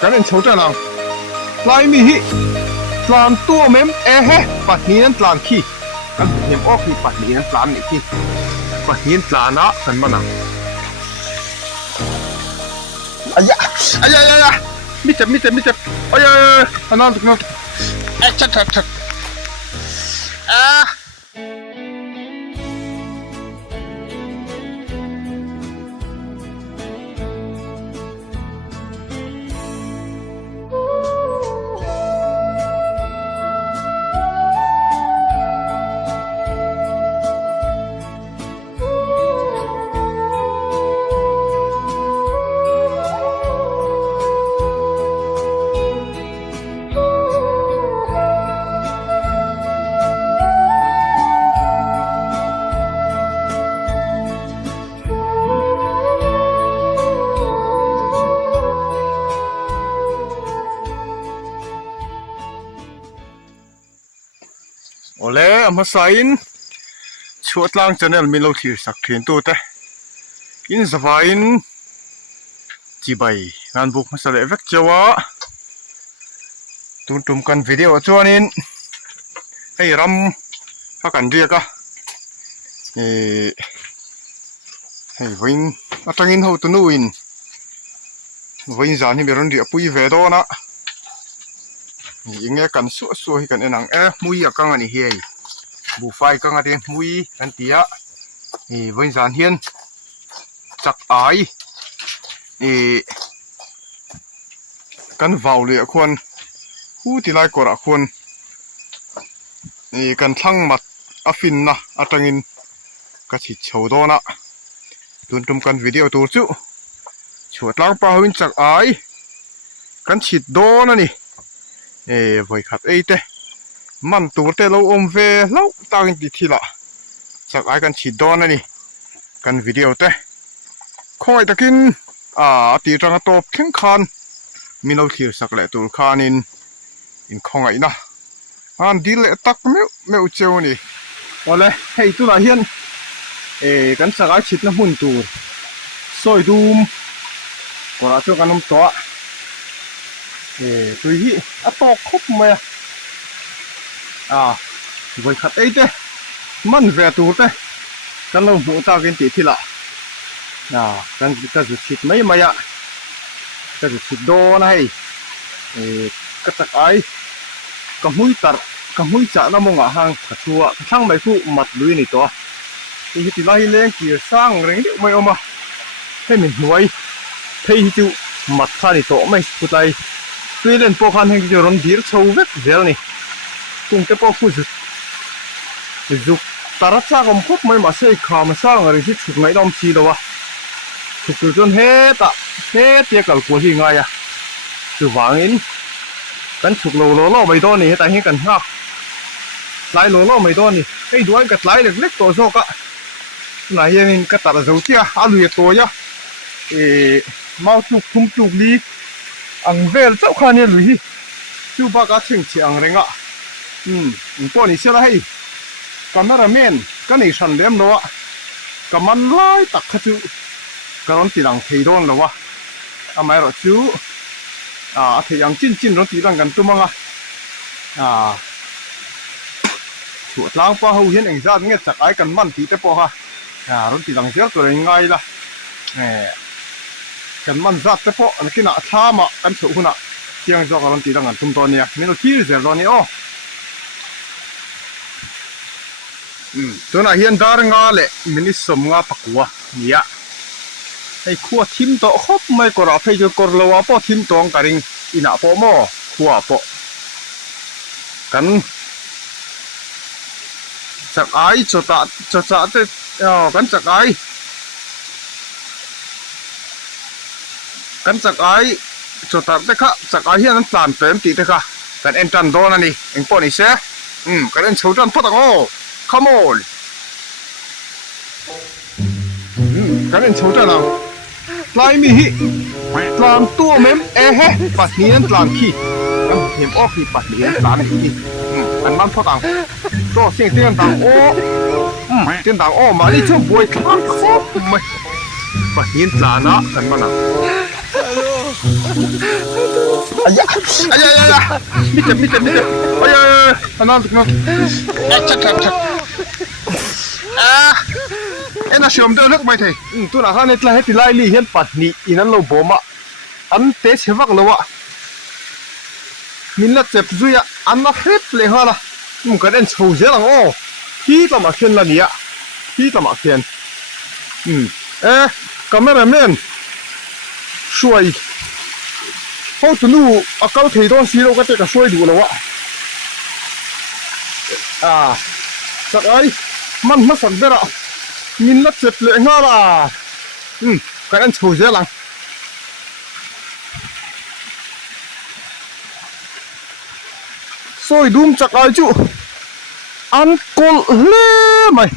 กันเฉาจ้านังลายมีหิตลานตัวเมมเฮปัดนี้นั้นตลานขี้กันเห็นออกมีปัดนี้นั้นตลานอีกทีปัดนี้ตลานะกันมานังอายะมิจับอายะนั่นชัดโอเล่มาใส่อินชวดล่างจะเนี่ยมีเราที่สักเทียนตัวแต่อินสบายอินจีบงานบุกมาใส่เอฟเฟกต์เจ้าวะตุ้มกันวิดีโอจวนอินให้รำพักกันเรียกะให้วิ่งอัตงินเขาตัวนู้นวิ่งจานที่มีรันเดียปุยเวดอนะยังไงกันสู้ๆกันเองนังมุยกังอันนี้เฮียบุไฟกังอันนี้มุยกันเตียวันจันทร์เฮียนจักไอกันว่าวเลยควรหูที่ไล่กอดควรกันทั้งมัดอฟินนะอัตงินกระชิดเฉาโดนะตุ้มกันวิดีโอตัวจู่ชวดล้างปลาหินจักไอกันชิดโดนะนี่ไว้ขัดเต้มันตัวเตเราอมเวเราตั้งติดที่ละจากไอ้กันฉีดดอนนี่กันวิดีโอเต้คอยตะกินตีจังตบแข่งขันมีเราเขียนสักแหละตัวขานินคงไงนะดีเลยตักไม่อุจเจวนี่ว่าเลยให้ตัวละเฮียนกันสักไอ้ฉีดน้ำหุ่นตัวซอยดูมก็ราชกันน้ำตัวตัวนี้ตอกครบไหมไว้ขัดเต้มันเวตัวเต้กันเราหัวตากินตีที่ละกันก็จะฉีดไม่อะก็จะฉีดโดนให้ก็จะไอ้ก็มุ่ยตัดก็มุ่ยจ่าน้ำมันห่างกระชัวช่างใบผู้มัดลุยนี่ตัวที่ไล่เลี้ยงเกี่ยวสร้างเรื่องนี้ไม่เอามาให้มันหน่วยให้จู่มัดซานี่ตัวไม่สุดใจตัวเล่นพวกเขาให้จะรอนดีร์ชาวเวกเจลนี่คงจะพอคุยจุกตารัชากรมคบไม่มาใช้ข่าวมาสร้างอะไรที่ถูกไงน้องชีตัวถูกจนเฮตเตี้ยกับกูที่ไงคือหวังอินกันถูกโลไม่โดนนี่แต่ให้กันฮักไล่โลไม่โดนนี่ไอ้ด้วยกัดไล่เล็กๆตัวโซกะไหนยังกัดตัดสูงเตี้ยอาลุยตัวยะมาจุกทุ่มจุกดีอังเวลเจ้าข้าเนี่ยหรือจู่บ้ากาชิงเชียงเรงอ่ะพวกนี้เชื่อให้กันน่าเมนกันอีฉันเลี้ยมเนาะกันมันไล่ตักขจุกันตีดังเทียนแล้ววะไม่หรอกจู่เทียงจิ้นรถตีดังกันตัวมั้งฉุดล้างป้าเขาเห็นเองจ้าเนี่ยจักไอ้กันมันตีแต่พอฮะรถตีดังเสียตัวยังไงล่ะกันมันจัดแต่พออันนี้น่ะท่ามากันสุขุน่ะเที่ยงจอกันตีดังกันตุ้มตอนนี้มีเราขี้เสียตอนนี้ตัวน่ะเห็นดารงาเลยมินิสมงาปักวัวเนี่ยไอ้ขั้วทิมโตครบไม่กระเพาะจะกระลัวพอทิมตองกระดิ่งอินะพอหม้อขั้วพอกันจากไอ้จดเด็กันจากไอ้กันจากไอ้จดเด็กค่ะจากไอ้เฮียนั้นปลานเต็มตีเด็กค่ะกันเอ็นจันโดนั่นนี่เอ็งปอนี่เสียกันเอ็นชาวจันพูดต่างcome on กันเอ็นชาวจันอ่ะลายมีหิปลานตัวเมมเฮปัดนี้นั้นปลานขี้เห็นออกที่ปัดนี้นั้นปลานขี้กันบ้านพูดต่างก็เสียงเตียงต่างเตียงต่างมานี่ช่วยบวยครบไหมปัดนี้ปลานะกันบ้านอ่ะ Ayah, ayah. Mita. Ayah, anak. Cak. Ena siom de lek mai thei. Tu na khan etla heti lai li hian patni inan lo boma. An te chewak lo wa. Min la chep zuya an na hrep le hala. Kan en chho je lang o. Hi tama khen la nia. Hi tama khen. Cameraman. Suai. Ho tu nu akal thei don si lo ka te ka suai du lo wa. Sak ai man ma sak bera. Min la chep le nga la. Kan en chho je lang. Soi dum chak ai chu. An kol le mai.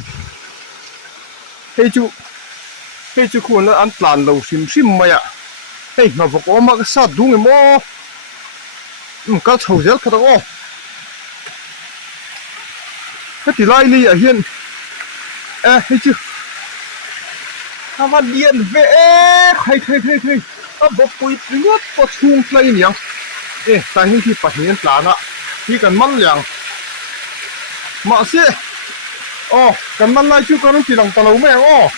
Hei chu khuan la an plan lo sim mai a. Hei ma bok o ma ka sa dung mo. Ka chho je ka o. Heti lai li a hian. Hei chu. Ama dian ve khai. A bok pui ngot po chung plai niang. Ta hin thi pa hian plana. Hi kan man liang. Ma se. Kan man lai chu kan ti lang ta lo me o.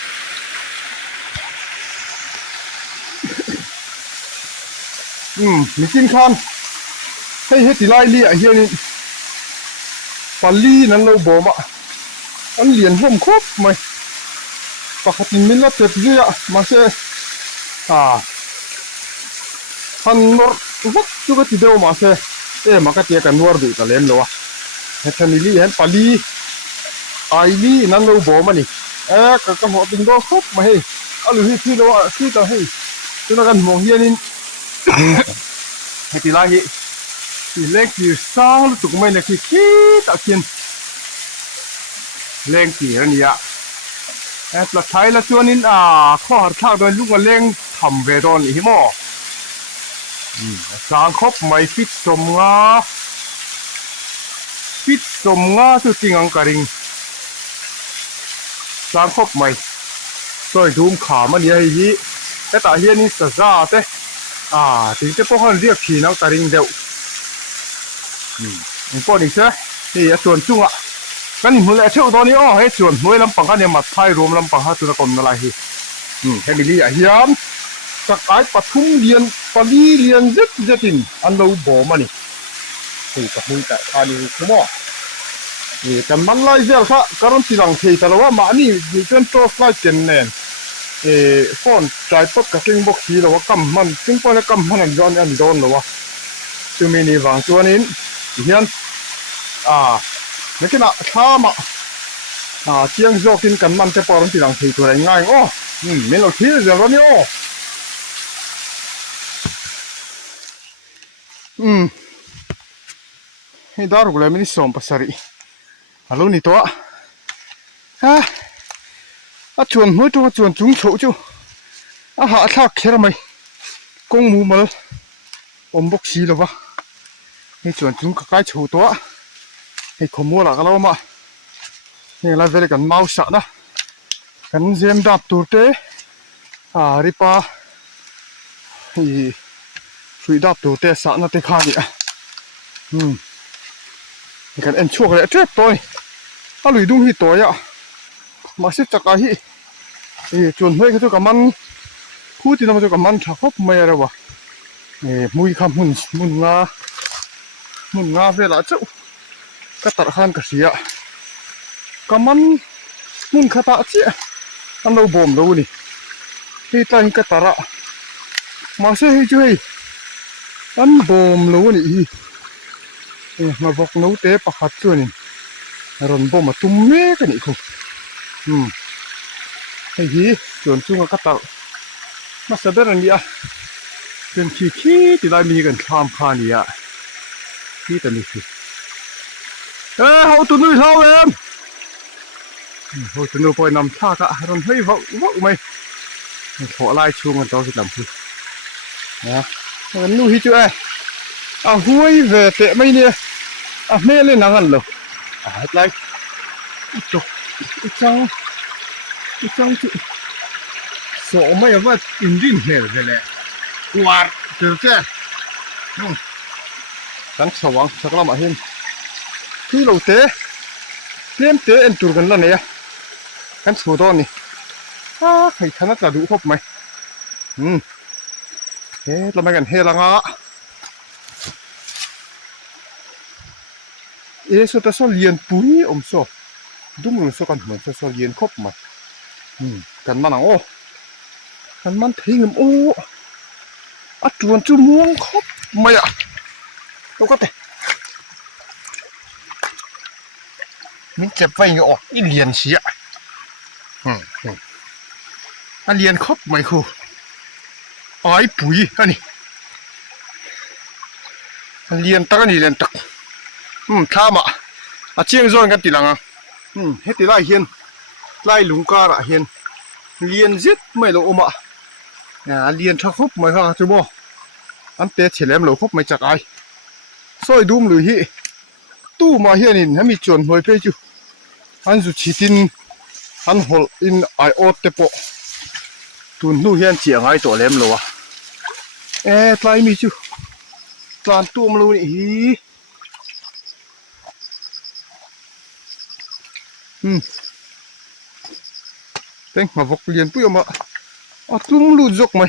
Mi tin khan. Hei lai li a hian ni. Pali nan lo bo ma. An lian hom khop mai. Pakhatin min la tep zuya ma se. Han nor vak chu ka ti deu ma se. Ma ka te kan nuar du ta len lo wa. Hethani li han pali. Ai li nan lo bo ma ni. Ka ho ting do khop ma hei. Alu hi thi lo si ta hei. Tu na kan mong hian in. Heti lai hi. Ti lek ti sang lu tu mai na ki ta kien. Leng ti ran ya. La thai la chuan in kho har thak do lu ga leng tham ve don hi mo. Sang khop mai fit som nga tu tingang karing. Sang khop mai. Soi dum kha ma ni hi. Ta hian ni sa za te. Ting te po han riak thi nang karing deu. Po ni se. Ni a chuan chunga. Kan hmu le theu do ni he chuan hmoi lam pang kan ya mat phai rom lam pang ha tu na kom na lai hi. Family a hiam. Sakai pathum lian pali lian zetin an lo bo ma ni. Ka hui ta khani kumo. Kan man lai zel kha karon tilang thei ta lo wa ma ni ni chen to flight ken nen. Phone tripod ka king box hi lo wa kam man king po na kam man an don an don lo wa. Chu mi ni wang chuan in hian Mekena thama. Chiang zokin kan man te poron tilang thei tu rai ngai o. Men lo thil zel ro ni o. Hei daru le mini som pasari. Alo ni to. Chuan hmoi tu chuan chung chho chu. Ha thak khera mai. Kong mu mal. Ombok si lo wa. Hei chuan chung ka kai chho to. Hei khomo la ka lo ma. Hei la vele kan mau sa na. Kan zem dap tur te. Ripa. Hei Sui dap tu te sa na te kha ni Kan en chuak le trep toy. Alui dung hi to ya. Ma se chaka hi. Chon hoi ka tu ka man. Khu ti na ma tu ka man tha khop mai ra wa. Mui kham mun nga ve la chau. Ka tar khan ka sia. Ka man mun kha ta chi. An lo bom lo ni. Hi ta hi ka tara. Ma se hi chu hi. An bom lo ni hi. Ma bok no te pakhat chuan in. Ron bom tum me ka ni khu. Hei hi chuan chunga ka tar. Ma sa ber ani a. Ken chi ti lai mi kan tham kha ni a. Hi ta ni hi. Ho tu nu sao em. Ho tu nu poi nam tha ka ron hei vau mai. Tho lai chung an to ki lam hu. Nu hi chu a. Huai về tệ mấy nè. Mê lên nắng ăn lẩu. Hết lại. Chọc. Chăng chị. Sợ mấy vật in din hè rồi nè. Quạt. ตือแก่กันสว่างสักละมาเห็นที่เราเตะเลี้ยมเตะเอ็นตูกันแล้วเนี่ยกันสูดอนนี่ให้ขนาดจะดูครบไหมเฮ้เราไม่กันเฮลังอ่ะสุดท้ายส่วนเลียนปุ้ยอมโซดูมันส่วนกันเหมือนส่วนเลียนครบไหมกันมันโอ้กันมันทิ้งโอ้จวนจุม่วงครบไหมแล้วก็แต่มันเจ็บไปอยู่ออกอีเลียนเสียเลียนครบไหมครูไอ้ปุ๋ยอันนี้เลียนตักนี่เลียนตักท่ามาเชียงซ้อนกันตีหลังเฮ็ดตีไล่เฮียนไล่ลุงการะเฮียนเลียนจิตไม่รู้มาเลียนทักครบไหมครับจุโมอันเตะเฉลิมเหลวครบไหมจักไอซอยดุมหรือฮีตู้มาเฮียนินให้มีจวนหวยเพจูอันสุดชิตินอันหอลอินไอโอเตปตุนนู่เฮียนเจียงไอตัวเล็มเหลวไล่มีจูตอนตู้มาลูนี่เต็งมาบอกเรียนปุ้ยมาตุ้มลูจกไหม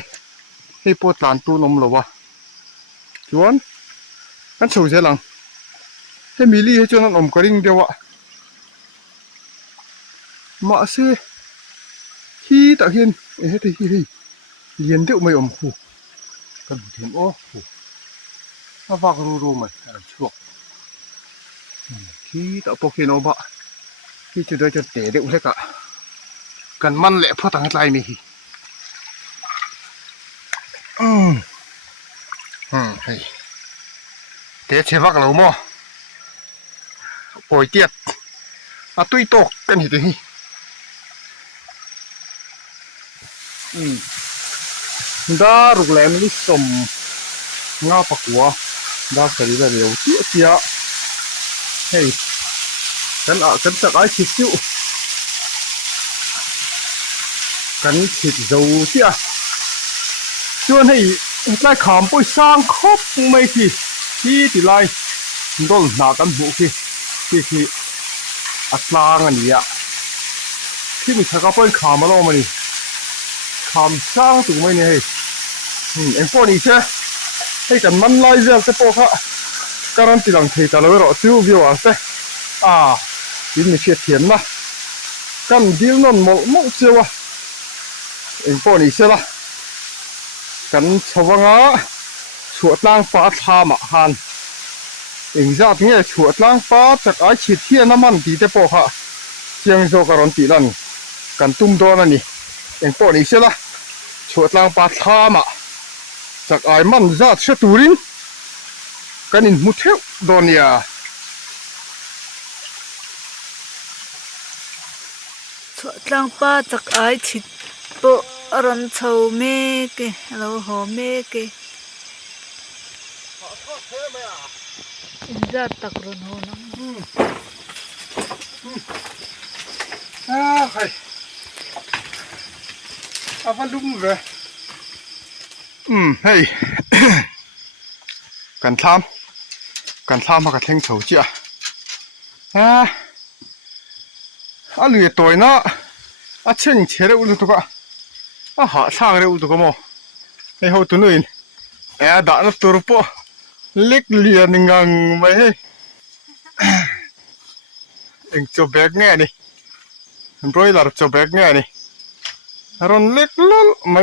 ให้ปวดตานตู้นมเหรอวะจวนกันสูเสียหลังให้มีลี่ให้จวนนั้นอมกระดิ่งเดียวอะมาเสียที่ตะเฮียนให้ที่เรียนเดี๋ยวไม่อมคู่กันเห็นโอ้คู่มาฟังรู้ไหมช่วงที่ตะโปเกโนบะที่จะได้จะเตะเด็กเล็กอะกันมันแหละเพราะต่างใจมีให้เตะเชฟักเราโม่ปล่อยเตี้ยตุ้ยตกกันหิที่ดารุกแหลมนี่สมงาปักหัวดาสรีระเดียวเตี้ยเฮ้ยกันสักไอ้ชิดอยู่กันชิดเจ้าเสียชวนให้ได้ขามไปสร้างครบไม่ที่ติไลโดนหนากันบุที่อัตลางอันนี้ที่มีชาวกเป็นขามมาลงมาดิขามสร้างถูกไหมเนี่ยเอ็งพวกนี้ใช่ให้กันมันไล่เรื่องจะพวกเขาการันตีหลังเทจะเราเราซิววิวอ่ะใช่ที่มีเชียร์เทียนนะกันดีลนั่นหมดเจ้าวะเอ็งพวกนี้ใช่ละกันชาวงะฉวดล้างฟ้าทามาหันเอ็งจะเนี่ยฉวดล้างฟ้าจากไอฉีดเทียนน้ำมันตีเตปอกะเชียงโซการันตีนั่นกันตุ้มโดนนี่เอ็งพวกนี้ใช่ละฉวดล้างฟ้าทามาจากไอมันจะเชตูรินกันอินมุเทวโดนเนี่ยฉวดล้างฟ้าจากไอฉีดปะรันเชาเมกเราหอเมกอินจัดตักรุนโหนังใครฟันดุ้มเลยเฮ้ยกันทำมากับเท่งเฉาเจ้าเหลือตัวน่ะเช่งเชื่ออุลุตุกะหาช่างเรื่องอุตุกะโมไอ้หัวตัวนู้นด่านตัวรูปเล็กเลียนงังไปเฮ้เอ็งจบแบกแง่นี่บรอยลาร์จบแบกแง่นี่รอนเล็กล้นไหม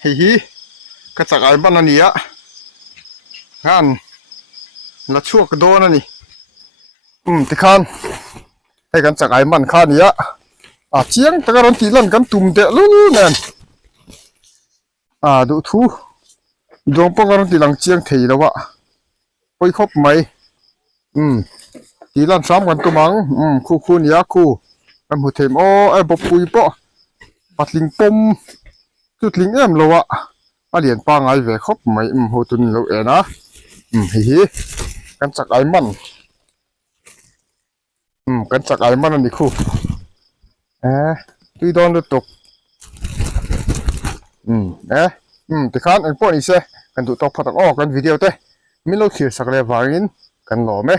เฮ้ยกระจักไอ้บ้านนี่อะกันละชั่วกระโดนนี่ที่ข้านให้กันจักไอ้บ้านข้านี่อะเชียงตะการันตีลั่นกันตุ่มเตะลุ้นนั่นดูทูดวงปการันตีหลังเชียงถี่แล้ววะไปครบไหมตีลั่นซ้ำกันตัวมังคู่นี่อะคู่กันหัวเทมไอ้บปุยปะปัดลิงปมจุดลิงแล้ววะเหรียญปางไอ้แหวครบไหมหัวตุนเรานะเฮ้ยกันจักไอ้มันกันจักไอ้มันนี่คู่ตุยโดนตก ติคันอันป้อนี่เซกันตุตอกพอตอกออกกันวิดีโอเตมิโลคิวสักเลวารินกันหล่อไหม